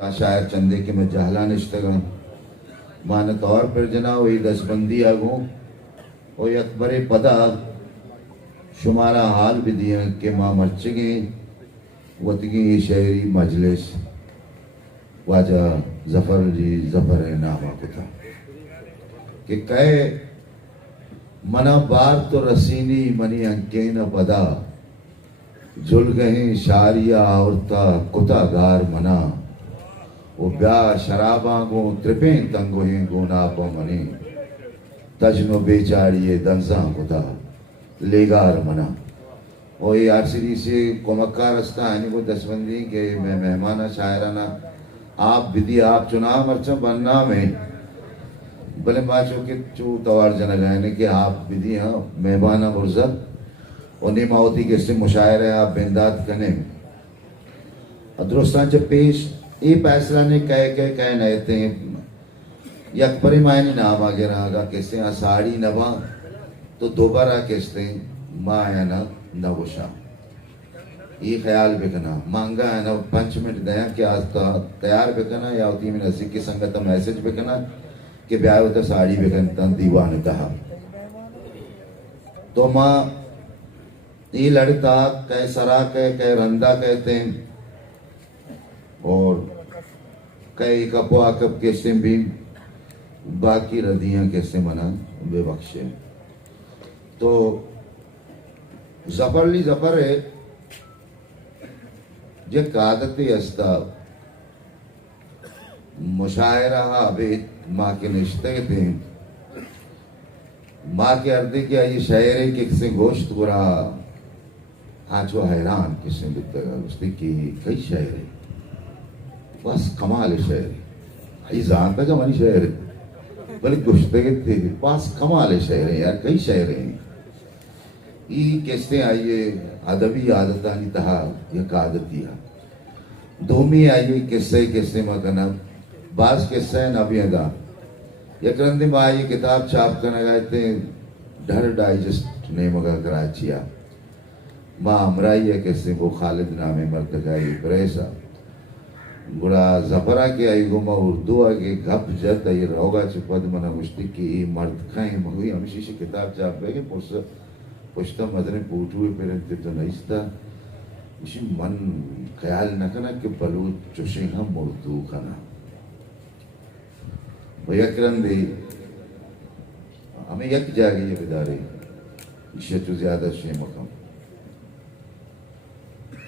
शायर चंदे के मैं जहला निश्तगम मान तौर पर जना वही दसबंदी आगो वो अकबर पदा शुमारा हाल भी दिया के माँ मर्चगे वतगी शहरी मजलिस वाजा जफर जी जफर नामा कुता कि कहे मना बार तो रसीनी मनी अंके न पदा झुल गए शारिया औरता कुता गार मना वो ब्या शराबा गो त्रिपे तंगो हैं गोना मने तजनो बेचारिये दंसा कुता लेगार मना वो ये आरसीडी से कोमक्का रास्ता आने को दसबंदी के मैं मेहमाना शायराना आप विधि आप चुनाव मर्चा बनना में भले बाचो के चू तवार जना गए कि आप विधि हाँ मेहमाना बुर्जत और निमावती के से मुशायरे आप बिंदात कने दुरुस्तान जब पेश ये फैसला ने कह नए थे यकबरी मायने नाम आगे रहा किसते आषाढ़ी नवा तो दोबारा किसते माया ना नवशा ये ख्याल बिकना मांगा है ना 5 मिनट दया कि आज तैयार बिकना या होती में नसीब की संगत मैसेज बिकना कि ब्याह होता साड़ी बिकन दीवान कहा तो माँ ये लड़ता कह सरा कह रंदा कहते हैं और कई कपो आकब कैसे भी बाकी रदियां कैसे मना बेबख्शे तो जफरली जफर है जे कादती अस्ता मुशायरा अभी माँ के निश्ते थे माँ के अर्दे क्या ये शायरे के किसे गोश्त बुरा आज वो हैरान किसने बितगा उसने की कई शायरे बस कमाल शायर जानता का मनी शायर बल्कि गुश्ते थे पास कमाल शायर है यार कई शायर हैं ये कैसे आइए अदबी आदतानी तहा यह आदतिया दोमी आइए किस्से किस्से मकना बास किस्से नबियदा यह क्रंदे में आइए किताब छाप करने गए थे डर डाइजेस्ट ने मगा कराचिया माँ अमराई है किस्से वो खालिद नामे मर्द गाई प्रेसा बुरा जफरा के आई गुमा उर्दू आगे घप जत आई रोगा चुपद मना मुश्तिक की मर्द खाएं मगुई हमेशा से किताब चाप गए पुष्टा मदने पूछू फिर तो नहीं था इसी मन ख्याल न करना कि बलूच चुशे हम उर्दू खाना भैया करन दे हमें यक जागे ये बिदारे इसे तो ज्यादा शे मकम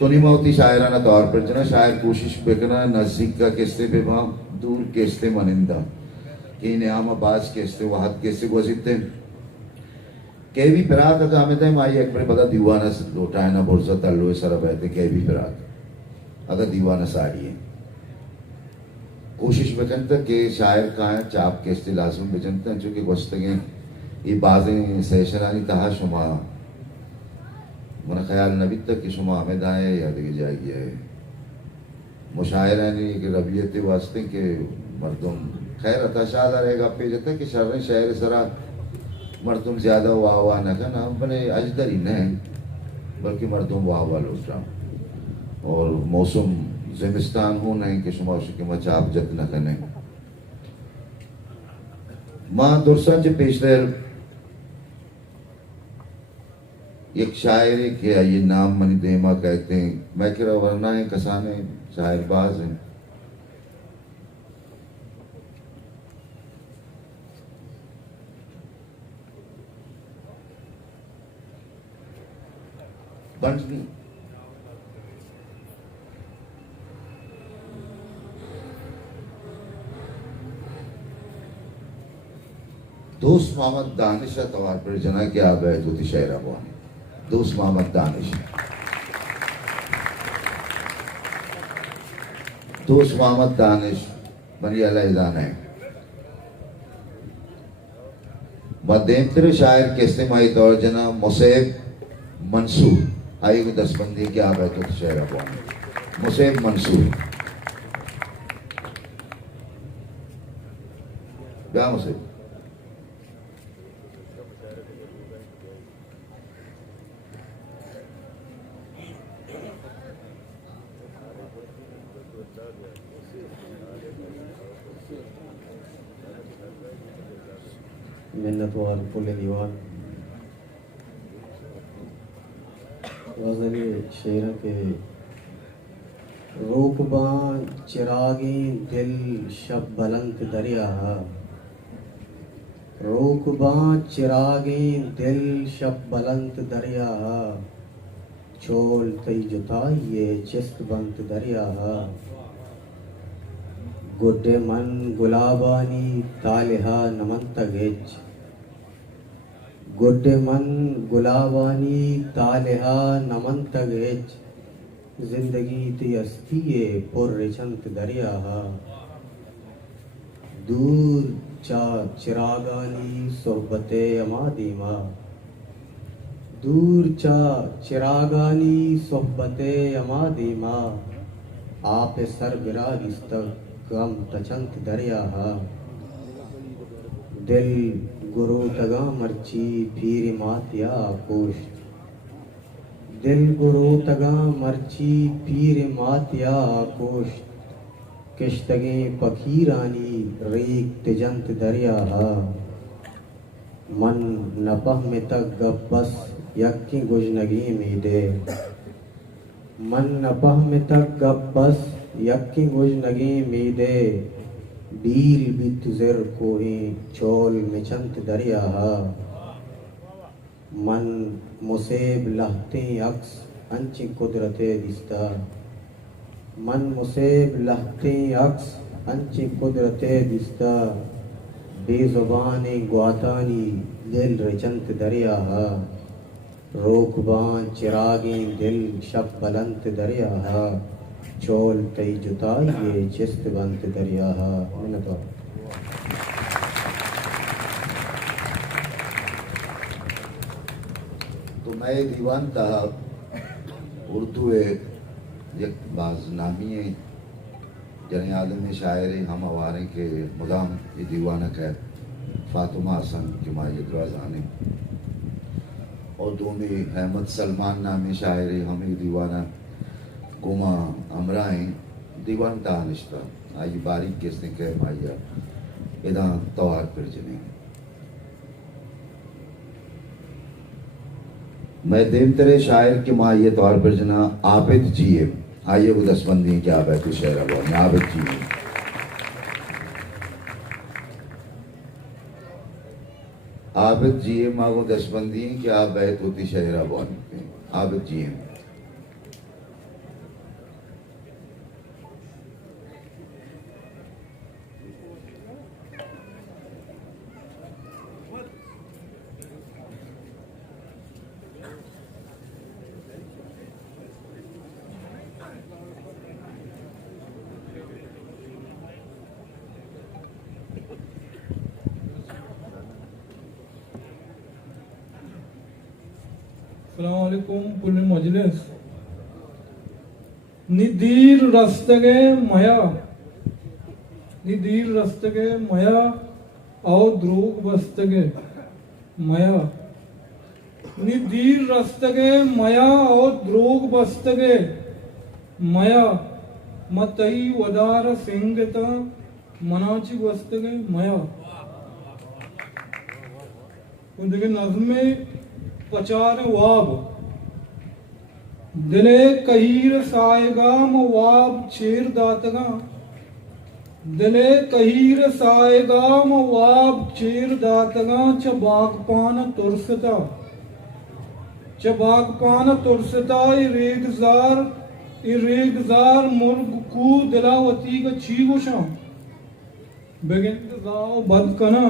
तो निमावती शायराना तौर पर जना शायर कोशिश बेकना नजदीक का किस्ते बेमा दूर किस्ते मनिंदा कि नियाम बाज किस्ते वहाद किस्ते गुज़िते के भी परात का हमें तो माई एक बड़े बड़ा दीवाना लोटायना बुर्जा तल्लो सर बैठे के भी परात अगर दीवाना साड़ी है कोशिश बेकनता के शायर का है चाप किस्ते लाजम बेचनता जो कि गुस्तगे ये बाजें सेशनानी तहा शुमा मन ख्याल नबी तक कि शुमा हमें दाएँ या देगी जाएगी है मुशायरा नहीं कि रबियत वास्ते के मर्दुम खैर अता शादा रहेगा पे जता कि शर्र शहर सरा मर्दुम ज़्यादा वाह वाह न करना अपने अजदरी नहीं बल्कि मर्दुम वाह वाह लौट रहा और मौसम ज़िमिस्तान हो नहीं कि शुमा उसके मचाप जत न करने माँ दुर्सन से पेशतर एक शायर के ये नाम मनी देमा कहते हैं मैं कह रहा वरना है कसाने शायरबाज हैं दोस्त मोहम्मद दानिश तवार पर जना के आप है तो शायरा बुआनी दोस्त मोहम्मद दानिश दोस्त मोहम्मद दानिश बनी अलैजान है मध्यंतर शायर कैसे माई तौर जना मुसेब मंसूर आई को दसबंदी के आप है तो शायरा बुआनी मुसेब मंसूर क्या मुसेब मिन्नतवार पुल दीवान गज़ल शेर के रूकबां चिरागी दिल शब बुलंद दरिया रूकबां चिरागी दिल शब बुलंद दरिया चोल तई जुताइए चिस्त बंत दरिया गुड्डे मन गुलाबानी तालिहा नमंत गेज गुड्डे मन गुलाबानी तालिहा नमंत गेज जिंदगी ती अस्तिये पुरचंत दरिया दूर चा चिरागानी सोहबते अमादीमा दूर चा चिरागानी सोहबते अमादीमा आप सर बिरागिस्तक गम तचंत दरिया दिल गुरु तगा मर्ची पीर मातिया कोष्ट दिल गुरु तगा मर्ची पीर मातिया कोष्ट किश्तगे पखीरानी रेक तिजंत दरिया मन नपह में तक गब्बस यक्की गुजनगी मीदे मन नपह में तक गब्बस यक्की गुजनगी मीदे बील भी तुजर कोही चोल में चंत दरिया मन मुसेब लहते अक्स अंची कुदरते दिस्ता मन मुसेब लहते अक्स अंची कुदरते दिस्ता बेजुबानी ग्वातानी दिल रचंत दरिया रोकबां चिरागी दिल शब बुलंद दरिया चोल तई जुताइए चिस्त बंत दरिया मिन्नत तो मैं दीवान था उर्दू एक बाजनामी जन आदमी शायर हम आवारे के मुदाम ये दीवानक है फातिमा हसन की मायत राजानी और दूनी अहमद सलमान नामी शायर हमें दीवाना गुमा अमराएं दीवान दानिश्ता आई बारीक किसने कह माया इदा तवार पर जने मैं देव तेरे शायर के माये तौर पर जना आबिद जिए आइए वो दसबंदी क्या बैठ शेर अब आबिद जिए आबिद जिए माँ वो दसबंदी क्या बैत होती शहरा बन आबिद जिए अस्सलामुअलैकुम पुल मजलिस निदीर रस्तगे मया निदीर रस्तगे मया और द्रोग बस्तगे मया निदीर रस्तगे मया और द्रोग बस्तगे मया मतई वदार सिंगता मनाची बस्तगे मया उनके नज़्मे पचार वाब दिले कहीर सायगाम वाब चेर दातगा दिले कहीर सायगाम वाब चेर दातगा च बागपान तुरसता च बागपान तुरसता इरेगजार मुर्ग कू दिलावती का चीगुशा बेगिंद जाओ बदकना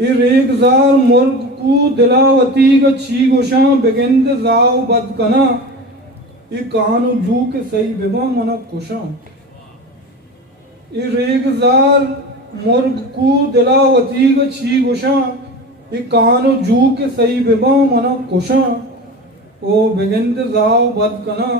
इरेगजार मुर्ग कू दिलावती का छी गोशा बेगिंद जाओ बदकना ये कानू जू के सही बेबा मना कुशा इरेगजार मुर्ग कू दिलावती का छी गोशा ये कानू जू के सही बेबा मना कुशा ओ बेगिंद जाओ बदकना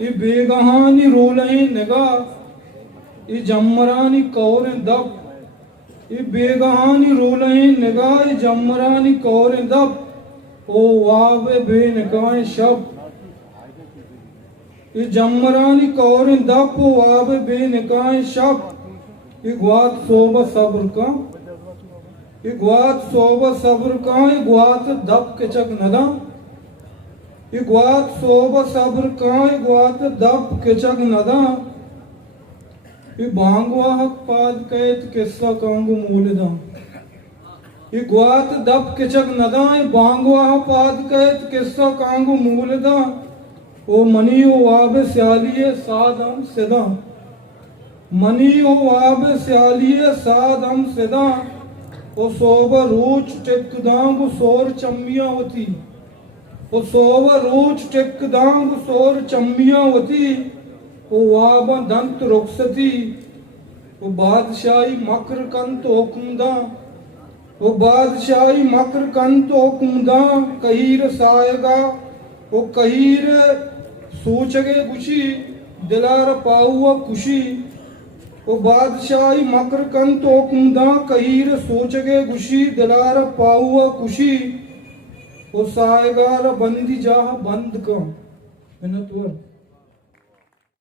ये बेगहानी रोलही निगाह ये जम्मरानी कौर दब ये बेगहानी रोलहे निगाह जमरानी कौर दब ओ वावे बेनिकाह शब ये जमरानी कौर दब ओ वावे बेनिकाह शब ये ग्वात सोब सब्र का इगवात सोब सब्र का इगवात दब के चक नदा इगवात सोब सब्र का इगवात दब के चक नदा बांगवा हक पाद कैत किस्सा कांगु मूलदा इगवात दब के चक नदा बांगवा पाद कैत किस्सा कांगु मूलदा ओ मनी ओ वाब स्यालिए सादम सिदा मनी ओ वाब स्यालिए सादम सिदा ओ सोब रोच टेकदांग सोर चम्मियावती ओ सोब रोच टेकदांग सोर चम्मियावती ओ वाब दंत रुखसती ओ बादशाही मकर कंत ओकुमदा ओ बादशाही मकर कंत ओकुमदा कहीर सायगा ओ कहीर सोचगे खुशी दिलार पाऊआ खुशी ओ बादशाही मकर कंत ओकुमदा कहीर सोचगे खुशी दिलार पाऊआ खुशी ओ सायगार बंदी जाह बंद का मिनत वर